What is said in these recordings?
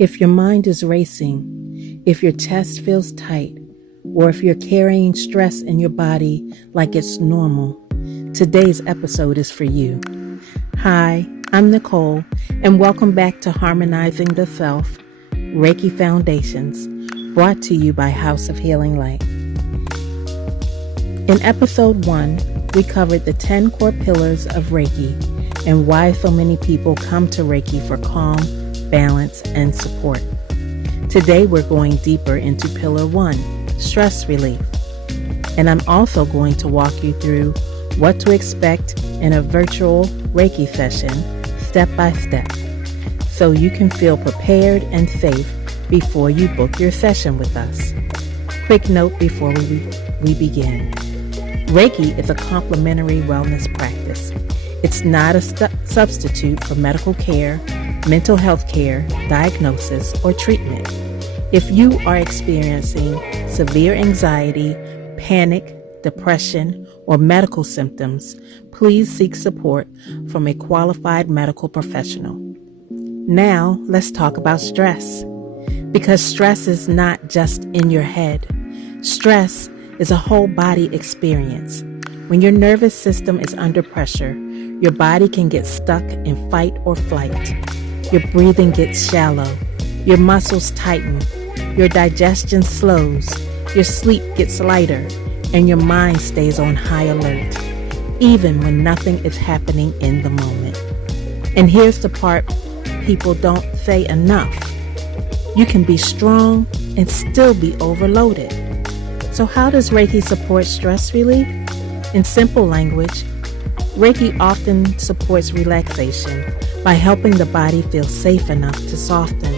If your mind is racing, if your chest feels tight, or if you're carrying stress in your body like it's normal, today's episode is for you. Hi, I'm Nicole, and welcome back to Harmonizing the Self, Reiki Foundations, brought to you by House of Healing Light. In episode 1, we covered the 10 core pillars of Reiki and why so many people come to Reiki for calm, balance, and support. Today we're going deeper into Pillar 1, stress relief. And I'm also going to walk you through what to expect in a virtual Reiki session, step by step, so you can feel prepared and safe before you book your session with us. Quick note before we begin. Reiki is a complementary wellness practice. It's not a substitute for medical care, mental health care, diagnosis, or treatment. If you are experiencing severe anxiety, panic, depression, or medical symptoms, please seek support from a qualified medical professional. Now, let's talk about stress. Because stress is not just in your head. Stress is a whole body experience. When your nervous system is under pressure, your body can get stuck in fight or flight. Your breathing gets shallow, your muscles tighten, your digestion slows, your sleep gets lighter, and your mind stays on high alert, even when nothing is happening in the moment. And here's the part people don't say enough. You can be strong and still be overloaded. So how does Reiki support stress relief? In simple language, Reiki often supports relaxation by helping the body feel safe enough to soften.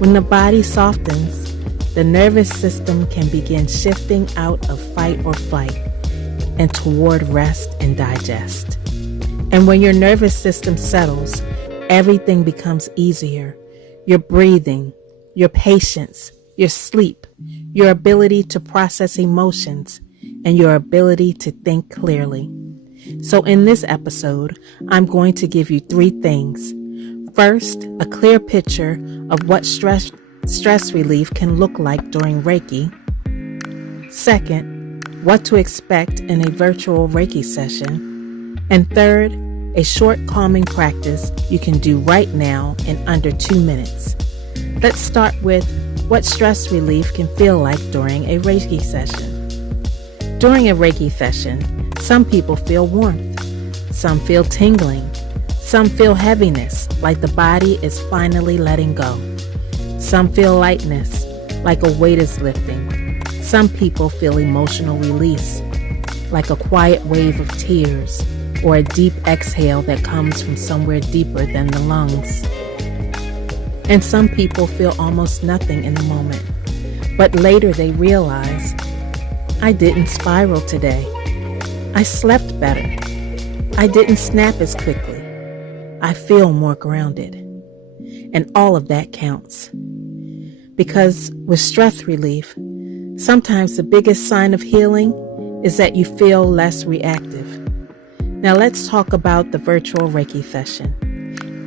When the body softens, the nervous system can begin shifting out of fight or flight and toward rest and digest. And when your nervous system settles, everything becomes easier. Your breathing, your patience, your sleep, your ability to process emotions, and your ability to think clearly. So in this episode, I'm going to give you 3 things. First, a clear picture of what stress relief can look like during Reiki. Second, what to expect in a virtual Reiki session. And third, a short calming practice you can do right now in under 2 minutes. Let's start with what stress relief can feel like during a Reiki session. During a Reiki session, some people feel warmth, some feel tingling, some feel heaviness, like the body is finally letting go. Some feel lightness, like a weight is lifting. Some people feel emotional release, like a quiet wave of tears, or a deep exhale that comes from somewhere deeper than the lungs. And some people feel almost nothing in the moment, but later they realize, I didn't spiral today. I slept better. I didn't snap as quickly. I feel more grounded. And all of that counts. Because with stress relief, sometimes the biggest sign of healing is that you feel less reactive. Now let's talk about the virtual Reiki session.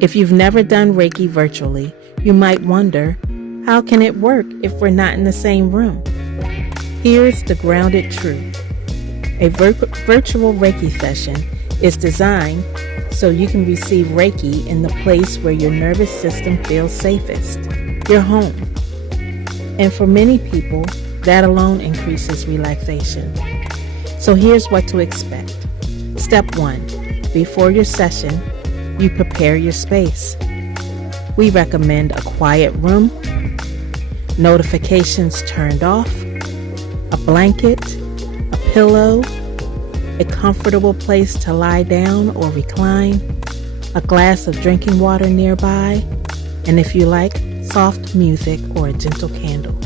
If you've never done Reiki virtually, you might wonder, how can it work if we're not in the same room? Here's the grounded truth. A virtual Reiki session is designed so you can receive Reiki in the place where your nervous system feels safest, your home. And for many people, that alone increases relaxation. So here's what to expect. Step 1. Before your session, you prepare your space. We recommend a quiet room, notifications turned off, a blanket, a pillow, a comfortable place to lie down or recline, a glass of drinking water nearby, and if you like, soft music or a gentle candle.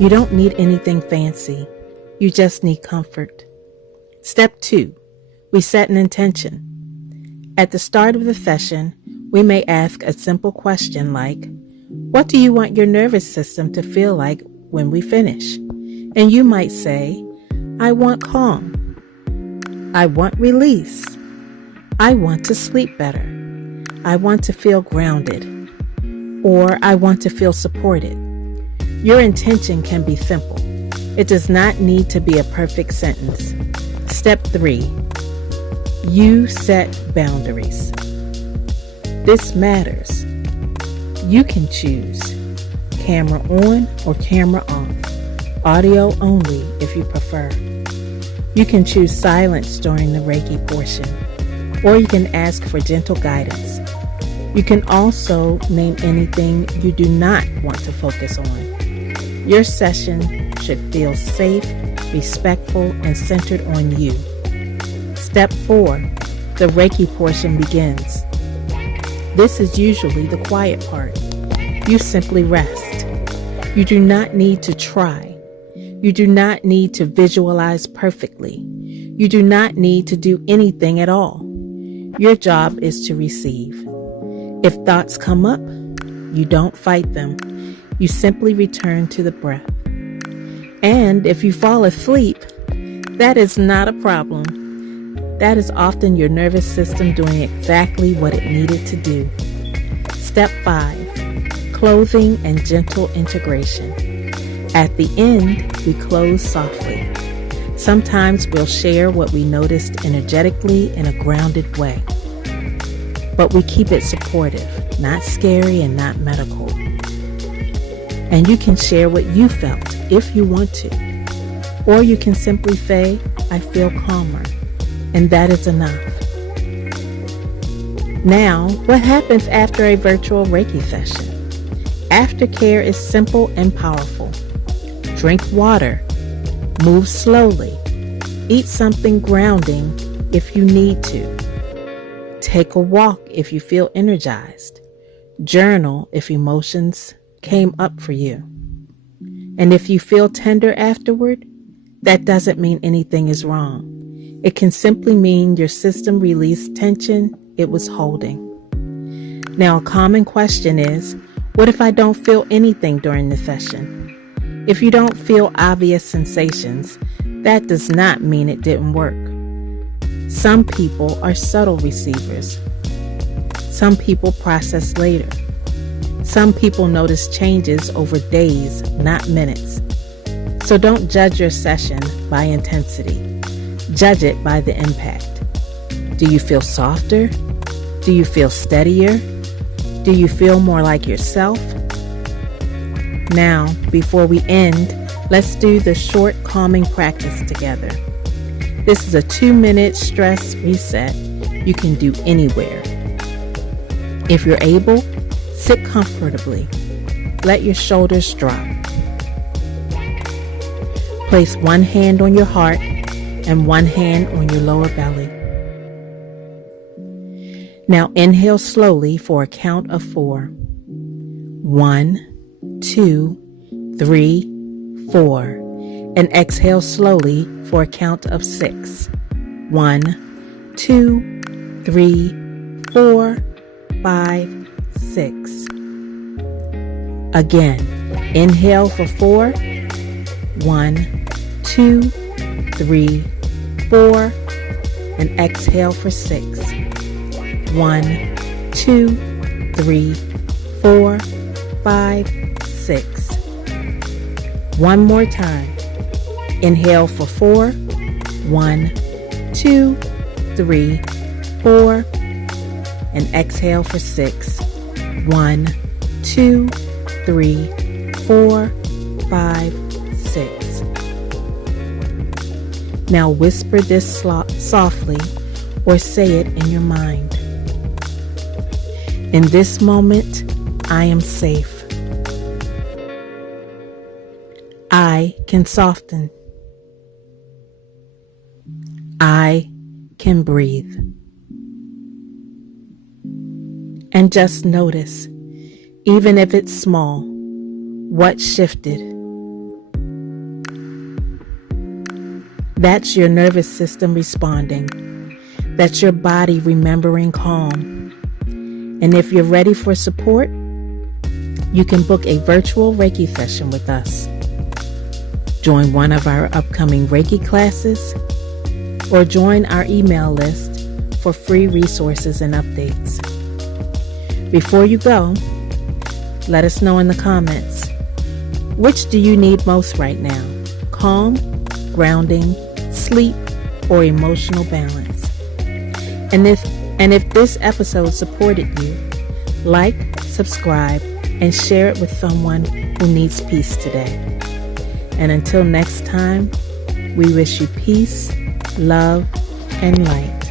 You don't need anything fancy. You just need comfort. Step 2. We set an intention. At the start of the session, we may ask a simple question like, what do you want your nervous system to feel like when we finish? And you might say, I want calm. I want release. I want to sleep better. I want to feel grounded. or I want to feel supported. Your intention can be simple. It does not need to be a perfect sentence. Step 3. You set boundaries. This matters. You can choose camera on or camera off, audio only if you prefer. You can choose silence during the Reiki portion, or you can ask for gentle guidance. You can also name anything you do not want to focus on. Your session should feel safe, respectful, and centered on you. Step 4. The Reiki portion begins. This is usually the quiet part. You simply rest. You do not need to try. You do not need to visualize perfectly. You do not need to do anything at all. Your job is to receive. If thoughts come up, you don't fight them. You simply return to the breath. And if you fall asleep, that is not a problem. That is often your nervous system doing exactly what it needed to do. Step 5. Closing and gentle integration. At the end, we close softly. Sometimes we'll share what we noticed energetically in a grounded way. But we keep it supportive, not scary and not medical. And you can share what you felt if you want to. Or you can simply say, I feel calmer. And that is enough. Now, what happens after a virtual Reiki session? Aftercare is simple and powerful. Drink water. Move slowly. Eat something grounding if you need to. Take a walk if you feel energized. Journal if emotions came up for you. And if you feel tender afterward, that doesn't mean anything is wrong. It can simply mean your system released tension it was holding. Now, a common question is, what if I don't feel anything during the session? If you don't feel obvious sensations, that does not mean it didn't work. Some people are subtle receivers. Some people process later. Some people notice changes over days, not minutes. So don't judge your session by intensity. Judge it by the impact. Do you feel softer? Do you feel steadier? Do you feel more like yourself? Now, before we end, let's do the short calming practice together. This is a 2-minute stress reset you can do anywhere. If you're able, sit comfortably. Let your shoulders drop. Place one hand on your heart and one hand on your lower belly. Now inhale slowly for a count of 4. 1, 2, 3, 4. And exhale slowly for a count of 6. 1, 2, 3, 4, 5, 6. Again, inhale for 4. 1, 2, 3, 4. And exhale for 6. 1, 2, 3, 4, 5, 6. One more time. Inhale for 4. 1, 2, 3, 4. And exhale for 6. 1, 2, 3, 4, 5, 6. Now whisper this softly or say it in your mind. In this moment, I am safe. I can soften. I can breathe. And just notice, even if it's small, what shifted. That's your nervous system responding. That's your body remembering calm. And if you're ready for support, you can book a virtual Reiki session with us. Join one of our upcoming Reiki classes, or join our email list for free resources and updates. Before you go, Let us know in the comments. Which do you need most right now? Calm, grounding, sleep, or emotional balance? And if this episode supported you, like, subscribe, and share it with someone who needs peace today. And until next time, we wish you peace, love, and light.